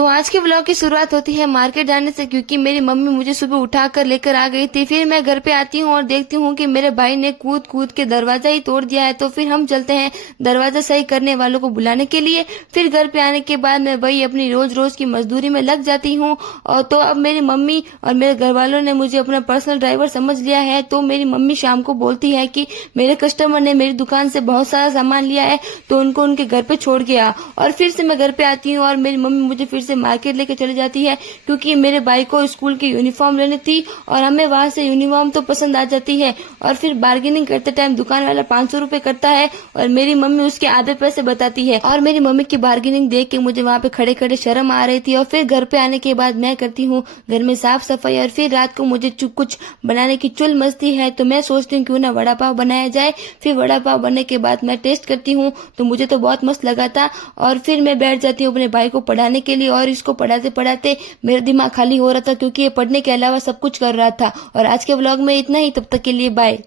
तो आज के व्लॉग की शुरुआत होती है मार्केट जाने से, क्योंकि मेरी मम्मी मुझे सुबह उठाकर लेकर आ गई थी। फिर मैं घर पे आती हूँ और देखती हूँ कि मेरे भाई ने कूद कूद के दरवाजा ही तोड़ दिया है। तो फिर हम चलते हैं दरवाजा सही करने वालों को बुलाने के लिए। फिर घर पे आने के बाद मैं वही अपनी रोज रोज की मजदूरी में लग जाती हूँ। और तो अब मेरी मम्मी और मेरे घर वालों ने मुझे अपना पर्सनल ड्राइवर समझ लिया है। तो मेरी मम्मी शाम को बोलती है कि मेरे कस्टमर ने मेरी दुकान से बहुत सारा सामान लिया है, तो उनको उनके घर पे छोड़ के आ। और फिर से मैं घर पे आती हूँ और मेरी मम्मी मुझे फिर से मार्केट लेके चली जाती है, क्योंकि मेरे भाई को स्कूल की यूनिफॉर्म लेनी थी और हमें वहां से यूनिफॉर्म तो पसंद आ जाती है। और फिर बार्गेनिंग करते टाइम दुकान वाला 500 रुपए करता है और मेरी मम्मी उसके आधे पैसे बताती है। और मेरी मम्मी की बार्गेनिंग देख के मुझे वहाँ पे खड़े खड़े शर्म आ रही थी। और फिर घर पे आने के बाद मैं करती हूँ घर में साफ सफाई। और फिर रात को मुझे कुछ बनाने की चुल मचती है, तो मैं सोचती हूँ क्यों ना वड़ा पाव बनाया जाए। फिर वड़ा पाव बनने के बाद मैं टेस्ट करती हूँ तो मुझे तो बहुत मस्त लगा था। और फिर मैं बैठ जाती हूँ अपने भाई को पढ़ाने के लिए। और इसको पढ़ाते पढ़ाते मेरा दिमाग खाली हो रहा था, क्योंकि ये पढ़ने के अलावा सब कुछ कर रहा था। और आज के व्लॉग में इतना ही, तब तक के लिए बाय।